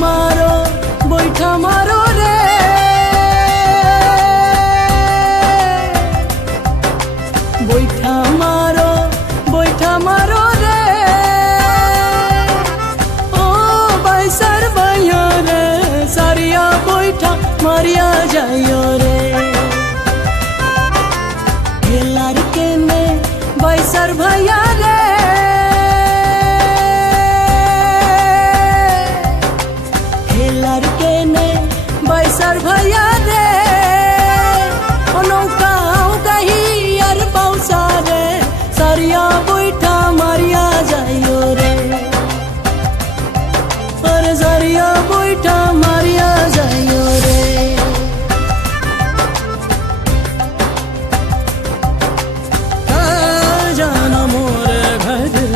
मारो रे बैठा मारो रे ओ बाइसर भैया रे सारिया बैठा मारिया जाइयो रे हेलार के ने बाइसर भैया रे बाइसर भैया रे नौका कही यार पौसा रे सारिया बैठा मारिया जाइयो रे और सारिया बैठा मारिया जाइयो रे जाना मोर घर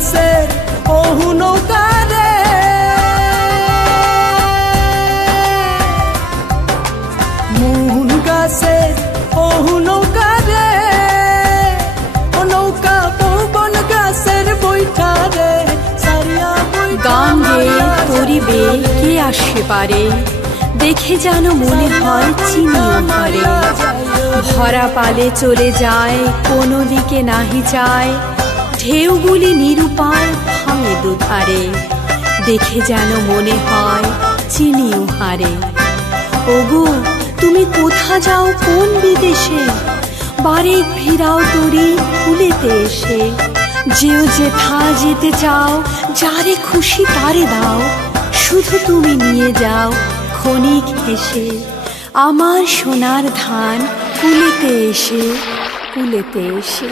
से ओहु नौका रे मुनगा से ओहु नौका रे ओ नौका पवन गाছের বৈঠা রে সারিয়া গান গে তোরি বে কে আসে পারে দেখে যেন মনে হয় চিনিও ভরে ভরা পালে চলে যায় কোনো দিকে নাহি যায় ঢেউগুলি নিরুপায় ভাঙে দুধারে দেখে যেন মনে হয় চিনিও হারে ওগো তুমি কোথা যাও কোন বিদেশে বারেক ফিরাও তোরি কুলেতে এসে যেও যেথা যেতে চাও যারে খুশি তারে দাও শুধু তুমি নিয়ে যাও ক্ষণিক হেসে আমার সোনার ধান কুলেতে এসে কুলেতে এসে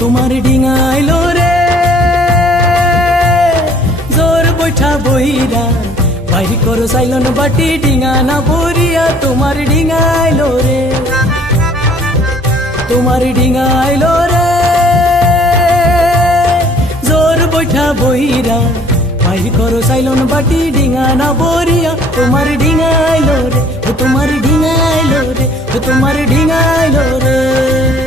তোমার ডিঙাইলো রে জোর বৈঠা বইরা বাইর করো সাইলন বাটি ডিঙা না বরিয়া তোমার ডিঙাইলো রে তোমার ডিঙাইলো রে জোর বৈঠা বইরা বাইর করো সাইলন বাটি ডিঙা না বরিয়া তোমার ডিঙাইলো রে তোমার ডিঙাইলো রে তোমার ডিঙাইলো রে